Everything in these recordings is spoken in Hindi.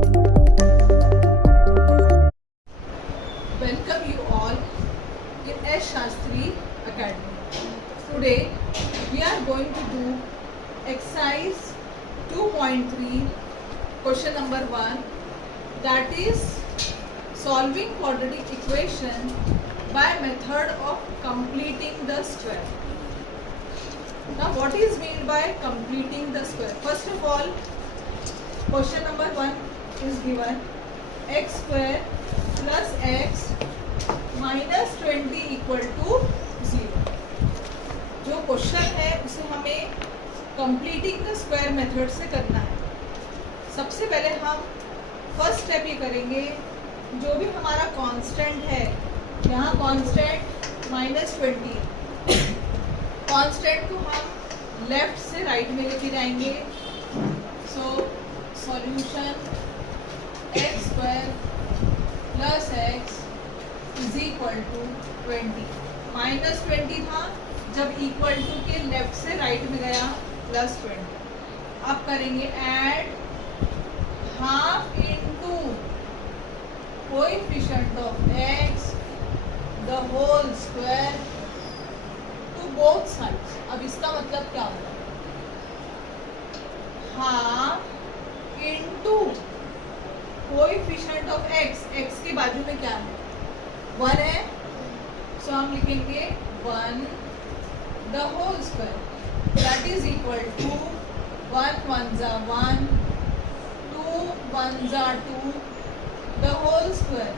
Welcome you all in S. Shastri Academy. Today we are going to do exercise 2.3 question number 1, that is solving quadratic equation by method of completing the square. Now what is meant by completing the square? First of all, question number 1 is given x square plus x minus 20 equal to 0. जो क्वेश्चन है उसे हमें कंप्लीटिंग द स्क्वायर मेथड से करना है. सबसे पहले हम फर्स्ट स्टेप ये करेंगे, जो भी हमारा कांस्टेंट है, यहाँ कांस्टेंट -20, कांस्टेंट को हम लेफ्ट से राइट में लेके जाएंगे. So solution x square plus x is equal to 20. -20 था, जब इक्वल टू के लेफ्ट से राइट में गया +20. अब करेंगे add half into coefficient of x the whole square to both sides. अब इसका मतलब क्या होगा? Half into coefficient of x, x के बाजू में क्या है? 1 है, सो हम लिखेंगे 1 the whole square that is equal to 1 1 जा 1, 2 1 जा 2 the whole square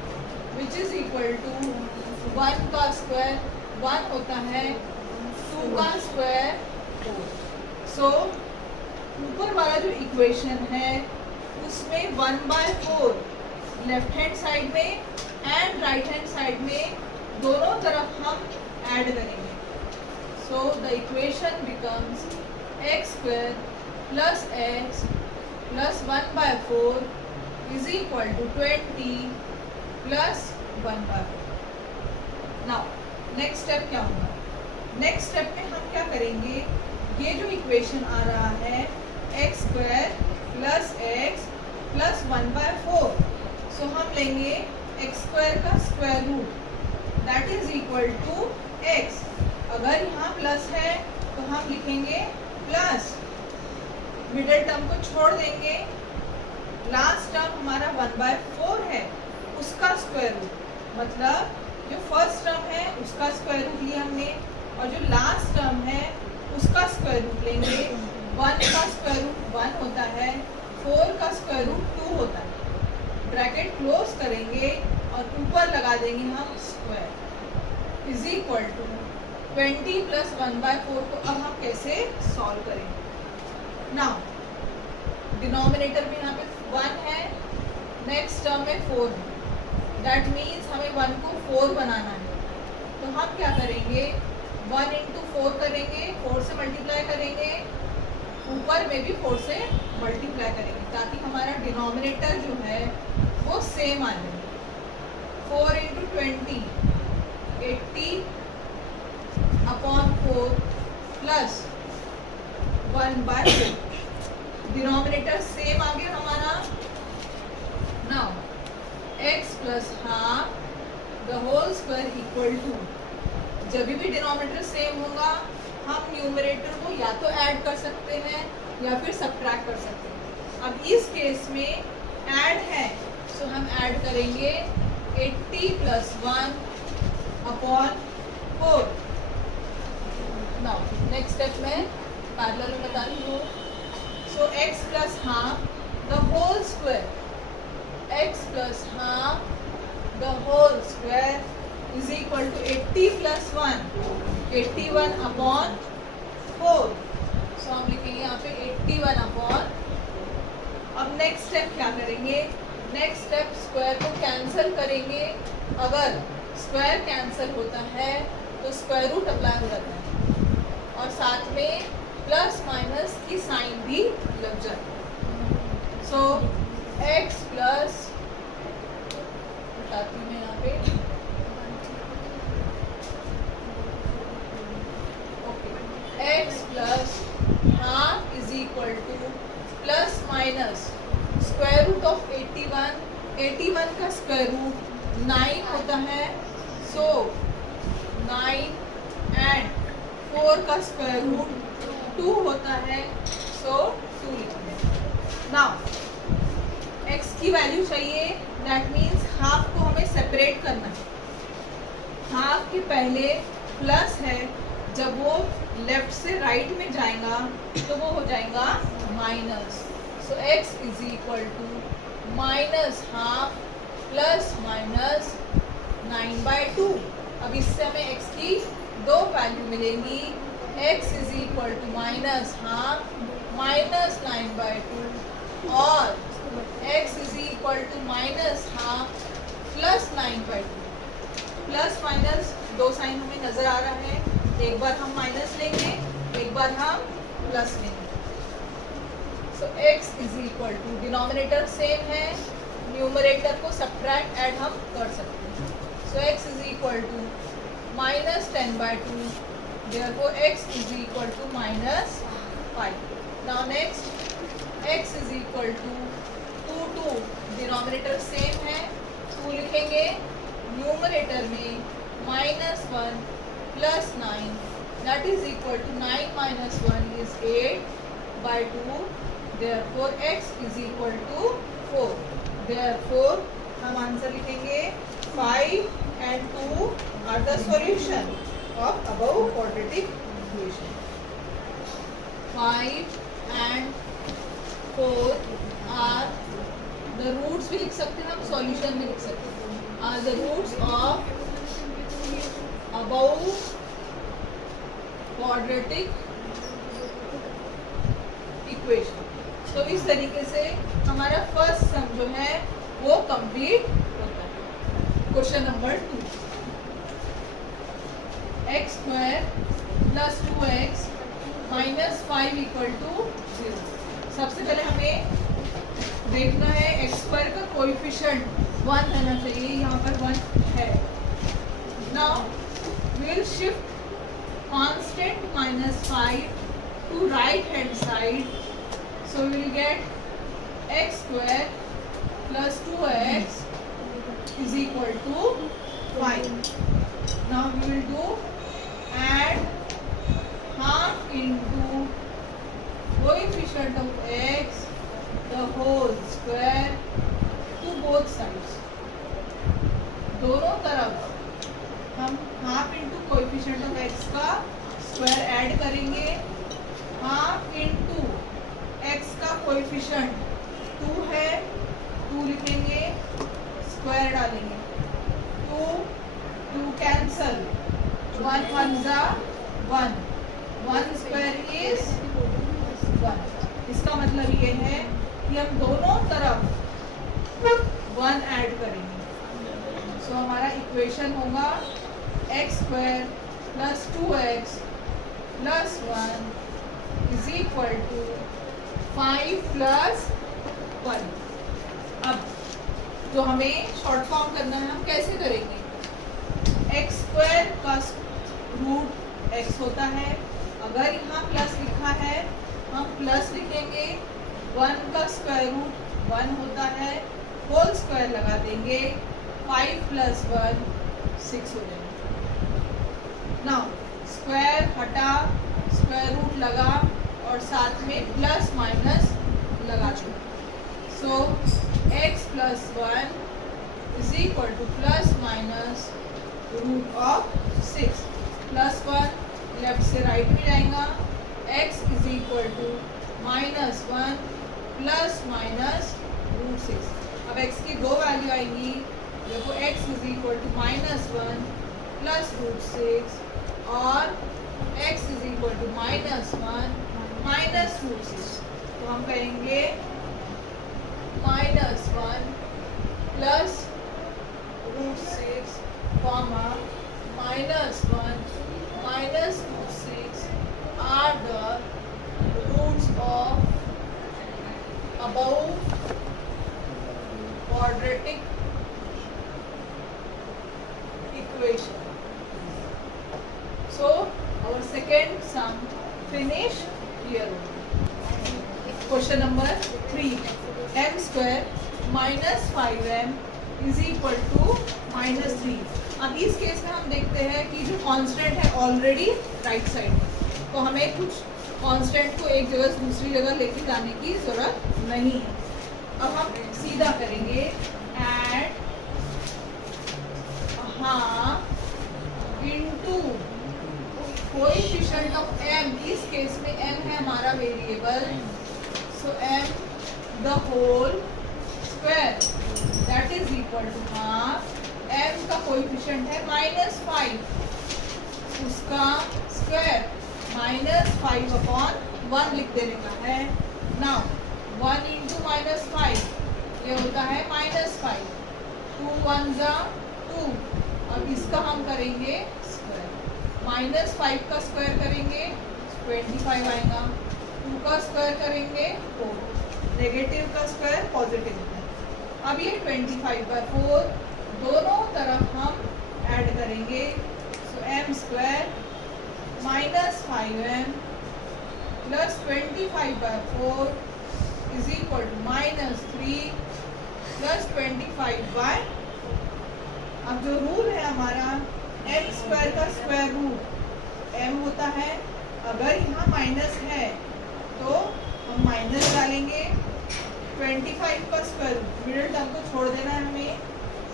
which is equal to 1 का स्क्वायर 1 होता है, 2 का स्क्वायर 4. सो ऊपर वाला जो इक्वेशन है उसमें 1/4 लेफ्ट हैंड साइड में एंड राइट हैंड साइड में दोनों तरफ हम ऐड करेंगे. So the equation becomes x square plus x plus 1/4 is equal to 20 plus 1/4. Now next step क्या होगा? नेक्स्ट स्टेप में हम क्या करेंगे, ये जो इक्वेशन आ रहा है x square plus x plus 1/4, so हम लेंगे एक्स स्क्वायर का square root that is equal to x. अगर यहाँ प्लस है तो हम लिखेंगे प्लस, मिडिल टर्म को छोड़ देंगे, लास्ट टर्म हमारा 1/4 है उसका स्क्वायर रूट, मतलब जो फर्स्ट टर्म है उसका स्क्वायर रूट लिया हमने, और जो लास्ट टर्म है उसका स्क्वायर रूट लेंगे. 1 का स्क्वायर रूट 1 होता है, 4 का स्क्वायर रूट 2 होता है. ब्रैकेट क्लोज करेंगे और ऊपर लगा देंगे हम square is equal to 20 plus 1/4 को अब हम कैसे सॉल्व करेंगे? नाउ डिनोमिनेटर में यहाँ पे 1 है, नेक्स्ट टर्म में 4 है, दैट मीन्स हमें 1 को 4 बनाना है. तो हम क्या करेंगे, 1 इंटू 4 करेंगे, 4 से मल्टीप्लाई करेंगे, ऊपर में भी 4 से मल्टीप्लाई करेंगे ताकि हमारा डिनोमिनेटर जो है वो सेम आ जाए. 4 into 20 80 upon 4 plus 1/4. Denominator same आ गया हमारा. Now x plus half the whole square equal to, जब भी डिनोमिनेटर सेम होगा हम न्यूमरेटर को या तो ऐड कर सकते हैं या फिर सब्ट्रैक्ट कर सकते हैं. अब इस केस में ऐड है, सो हम ऐड करेंगे 80 plus 1 upon 4. Now next step में पैरेलल में बता रही हूँ. So x plus half the whole square, x plus half the whole square is equal to 80 plus 1 81 upon 4. So हम लिखेंगे यहाँ पे 81 अपॉन. अब नेक्स्ट स्टेप क्या करेंगे, नेक्स्ट स्टेप स्क्वायर को कैंसिल करेंगे. अगर स्क्वायर कैंसिल होता है तो स्क्वायर रूट अप्लाई हो जाता है और साथ में प्लस माइनस की साइन भी लग जाती है. सो एक्स प्लस, बताती हूँ मैं यहाँ पे, x plus half is equal to plus minus square root root of 81 का स्क्वायर रूट 9 होता है, सो 9 एंड 4 का स्क्वायर रूट 2 होता है, सो 2 लिखेंगे। नाउ x की वैल्यू चाहिए, दैट मीन्स हाफ को हमें सेपरेट करना है। हाफ के पहले प्लस है, जब वो लेफ्ट से राइट में जाएगा तो वो हो जाएगा minus. So x is equal to minus half plus minus 9/2। अब इससे हमें x की दो वैल्यू मिलेंगी, x is equal to minus half minus 9/2 और x is equal to minus half plus 9/2। Plus minus दो साइन हमें नजर आ रहा है, एक बार हम माइनस लेंगे, एक बार हम प्लस लेंगे। So x is equal to, denominator same है, न्यूमरेटर को सब्ट्रैक्ट ऐड हम कर सकते हैं। So x is equal to minus 10/2, therefore x is equal to minus 5। Now next x is equal to 2, denominator same है, 2 लिखेंगे, न्यूमरेटर में -1 plus 9, that is equal to 9 minus 1 is 8/2, therefore x is equal to 4। therefore हम आंसर लिखेंगे 5 and 2 are the solution of above quadratic equation। 5 and 4 are the roots भी लिख सकते हैं, हम सॉल्यूशन भी लिख सकते हैं, are the roots of above quadratic equation। तो इस तरीके से हमारा फर्स्ट सम जो है वो कंप्लीट होता है। Question number 2, x² + 2x - 5 = 0। सबसे पहले हमें देखना है x² का कोएफिशिएंट 1 रहना चाहिए, यहाँ पर 1 है। Now we will shift constant -5 to right hand side, so we will get x² + 2x = 5। Now we will do add half into coefficient of x the whole square to both sides। दोनों तरफ हम half into coefficient of x का स्क्वायर ऐड करेंगे, हाफ इंटू x का कोएफिशिएंट 2 है, 2 लिखेंगे, स्क्वायर डालेंगे, 2 कैंसल, 1 1 ज़ा 1, 1 स्क्वायर इज 1। इसका मतलब ये है कि हम दोनों तरफ 1 ऐड करेंगे। सो हमारा इक्वेशन होगा x² + 2x + 1 = 5 + 1। अब जो हमें शॉर्ट फॉर्म करना है, हम कैसे करेंगे? x² का रूट x होता है, अगर यहाँ प्लस लिखा है हम प्लस लिखेंगे, 1 का स्क्वायर रूट 1 होता है, होल स्क्वायर लगा देंगे, 5 + 1 6 हो जाएगा। नाउ स्क्वायर हटा, स्क्वायर रूट लगा और साथ में प्लस माइनस लगा दें। सो x + 1 = ±√6। +1 लेफ्ट से राइट में जाएगा, x = -1 ± √6। अब x की दो वैल्यू आएंगी, देखो x = -1 +√6 और x = -1 -√6। तो हम कहेंगे -1 +√6, -1 -√6 are the roots of above quadratic equation। So our second sum finished here only। Question number 3, m² -5m is equal to -3। अब इस केस में हम देखते हैं कि जो कांस्टेंट है ऑलरेडी राइट साइड में, तो हमें कुछ कांस्टेंट को एक जगह से दूसरी जगह लेके जाने की जरूरत नहीं है। अब हम सीधा करेंगे add into coefficient of m, इस केस में m है हमारा variable, so m the whole square that is equal to half, m का कोएफिशिएंट है -5, उसका स्क्वायर -5/1 लिख देने का है। नाउ 1 इंटू -5 ये होता है -5, 2 1 जा 2। अब इसका हम करेंगे स्क्वायर, -5 का स्क्वायर करेंगे 25 आएगा, 2 का स्क्वायर करेंगे 4, नेगेटिव का स्क्वायर पॉजिटिव है। अब ये 25/4 दोनों तरफ हम ऐड करेंगे, so m square -5m plus 25/4 is equal to -3 plus 25/। अब जो रूल है हमारा m स्क्वायर का स्क्वायर रूट m होता है, अगर यहाँ माइनस है तो हम माइनस डालेंगे, 25 का स्क्वायर रूट मिडिल टर्म को छोड़ देना है हमें,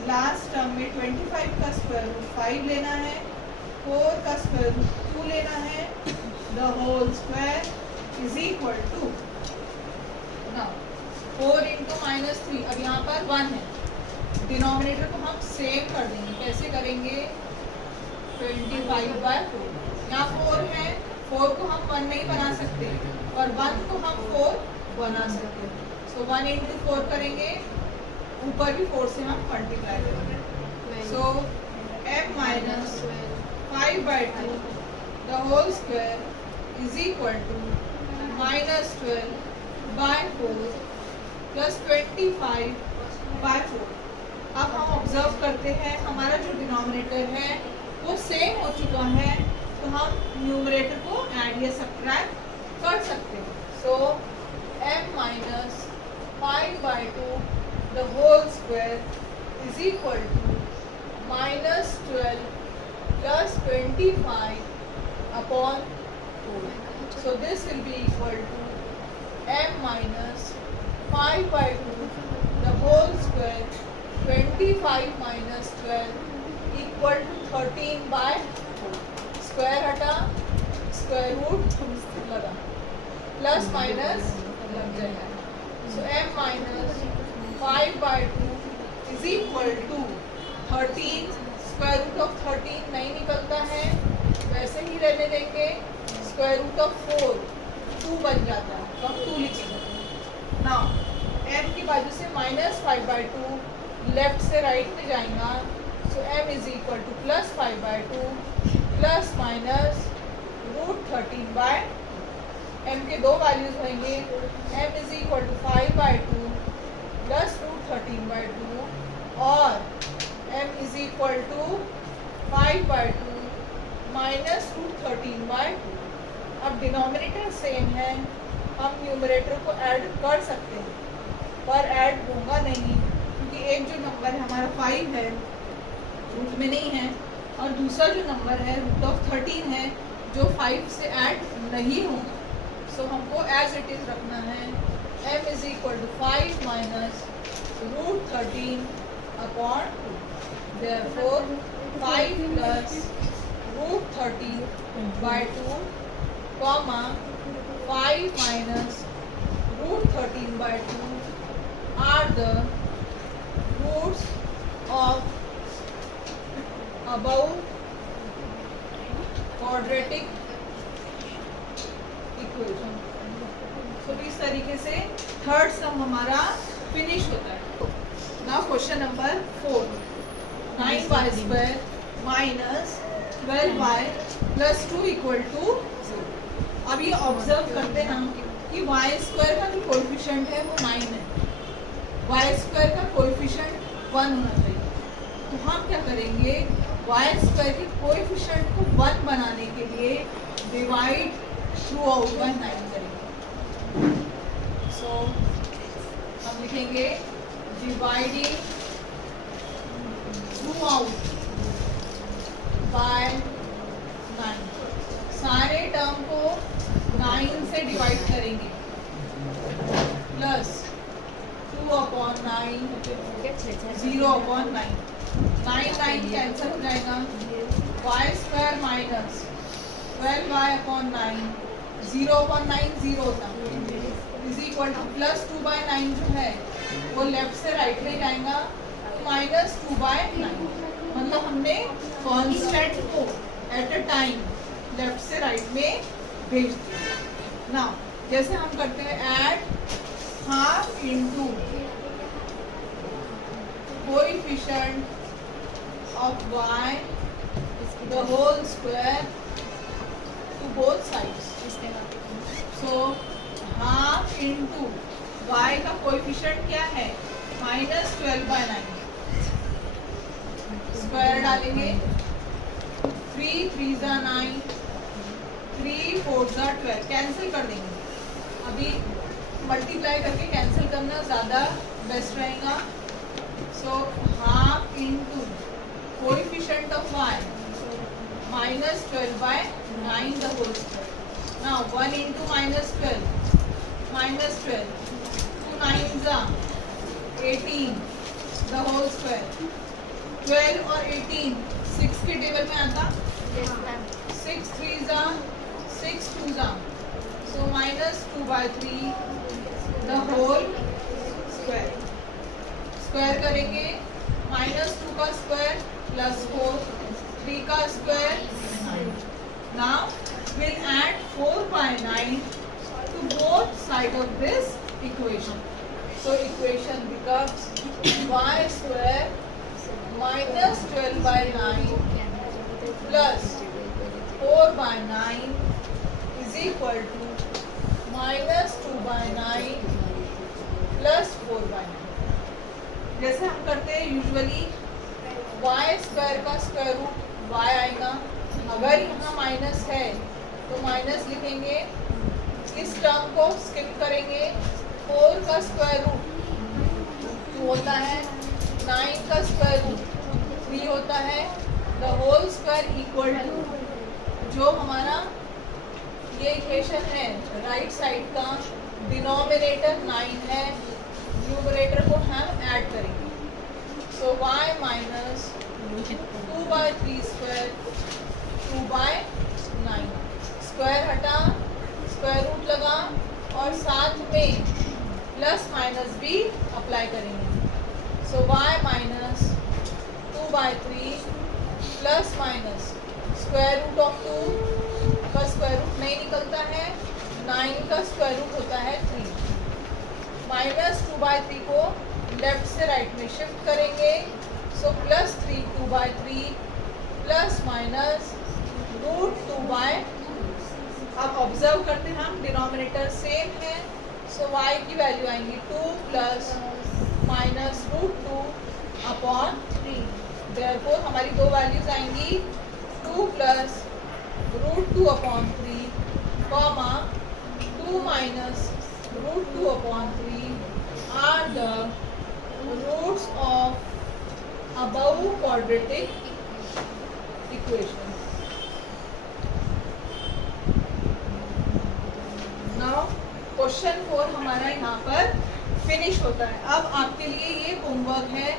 लास्ट टर्म में 25 का स्क्वायर रूट 5 लेना है, 4 का स्क्वायर रूट 2 लेना है, the whole square is equal to 4 into -3। अब यहाँ पर 1 है, डिनोमिनेटर को हम सेम कर देंगे, कैसे करेंगे 25/4, यहाँ 4 है, 4 को हम 1 नहीं बना सकते और 1 को हम 4 बना सकते हैं, सो 1 इंटू 4 करेंगे, ऊपर भी 4 से हम मल्टीप्लाई करेंगे, so m minus 5/2 the whole square is equal to -12/4 plus 25/4। अब हम ऑब्जर्व करते हैं हमारा जो डिनोमिनेटर है वो सेम हो चुका है, तो हम न्यूमरेटर को ऐड या सब्ट्रैक्ट कर सकते हैं, so m minus 5/2 the whole square is equal to -12 plus 25/4, so this will be equal to m minus 5/2 the whole square, 25 minus 12 equal to 13/4। Square हटा, स्क्वायर रूट लगा, प्लस माइनस लग जाएगा, so m minus 5/2 is equal to 13, square root of 13 नहीं निकलता है, वैसे ही रहने देंगे, स्क्वायर रूट ऑफ 4 2 बन जाता है, तो हम 2 लिखेंगे। नाउ m की बाजू से -5/2 लेफ्ट से राइट में जाएगा, so m is equal to plus 5/2 plus minus √13/, m के दो वैल्यूज होंगे, m is equal to 5/2 plus √13/2 और m is equal to 5/2 minus √13/2। अब डिनोमिनेटर सेम है, हम न्यूमरेटर को ऐड कर सकते हैं, पर ऐड होगा नहीं क्योंकि एक जो नंबर है हमारा 5 है, रूट में नहीं है, और दूसरा जो नंबर है √13 है जो 5 से ऐड नहीं होगा, सो हमको एज इट इज रखना है, m is equal to 5 minus √13/2, therefore 5 plus √13/2 comma 5 minus √13/2 are the roots of above quadratic equation। तो इस तरीके से थर्ड सम हमारा फिनिश होता है। Now question number 4, 9y² minus 12y plus 2 equal to 0। अब ये ऑब्जर्व करते हैं हम कि y² का जो कोएफिशिएंट है वो 9 है, y² का कोएफिशिएंट 1 होना चाहिए, तो हम क्या करेंगे, y² के कोएफिशिएंट को 1 बनाने के लिए डिवाइड थ्रू आउट बाय 9 करेंगे, सो हम लिखेंगे डिवाइडिंग थ्रू आउट बाय 9, सारे टर्म को 9 से डिवाइड करेंगे, प्लस 2/9 0/9, 9 कैंसिल हो जाएगा, y² माइनस 12y/9 0/9 0 होता इज इक्वल टू प्लस 2/9 जो है वो लेफ्ट से राइट में जाएगा, माइनस 2/9, मतलब हमने कॉन्स्टेंट को एट अ टाइम लेफ्ट से राइट में भेज दिया। नाउ जैसे हम करते हैं add half into coefficient of y the whole square to both sides, so half into y का कोएफिशिएंट क्या है माइनस 12/9, स्क्वायर डालेंगे, 3 3 9, 3 4 12, कैंसिल कर देंगे, अभी मल्टीप्लाई करके कैंसिल करना ज़्यादा बेस्ट रहेगा। So half into coefficient of y minus 12/9 the whole square. Now 1 into minus 12, 2 9s 18 the whole square, 12 और 18 6 के टेबल में आता, 6 3s 6 2s, so minus 2/3 the whole square, square करेंगे, माइनस 2 का स्क्वायर प्लस 4, 3 का square, now we'll add 4/9 to both sides of this equation, so equation becomes y² minus 12/9 plus 4/9 is equal to minus 2/9 plus 4/9। जैसे हम करते हैं यूजुअली y² का स्क्वायर रूट y आएगा, अगर यहाँ माइनस है तो माइनस लिखेंगे, इस टर्म को स्किप करेंगे, 4 का स्क्वायर रूट 2 होता है, 9 का स्क्वायर रूट 3 होता है, the whole square equal to जो हमारा ये इक्वेशन है राइट साइड का डिनोमिनेटर 9 है, न्यूमरेटर को हम ऐड करेंगे, so y minus 2/3 square 2/9, square हटा, स्क्वायर रूट लगा और साथ में प्लस माइनस भी अप्लाई करेंगे, so y minus 2/3 plus minus square root of 2 का स्क्वायर रूट नहीं निकलता है, 9 का स्क्वायर रूट होता है 3, माइनस 2/3 को लेफ्ट से राइट में शिफ्ट करेंगे, so plus 3 2/3 plus minus root 2/, अब ऑब्जर्व करते हैं हम डिनोमिनेटर सेम है, सो y की वैल्यू आएंगी 2 प्लस माइनस रूट 2/3, देयरफॉर हमारी दो वैल्यूज आएंगी 2 plus root 2/3 comma 2 minus root 2/3 are the roots of above quadratic equation. Now question 4 हमारा यहाँ पर फिनिश होता है। अब आपके लिए ये होमवर्क है,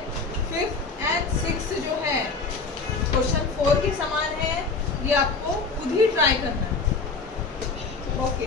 5th and 6th जो है क्वेश्चन 4 के समान है, ये आपको खुद ही ट्राई करना है। ओके।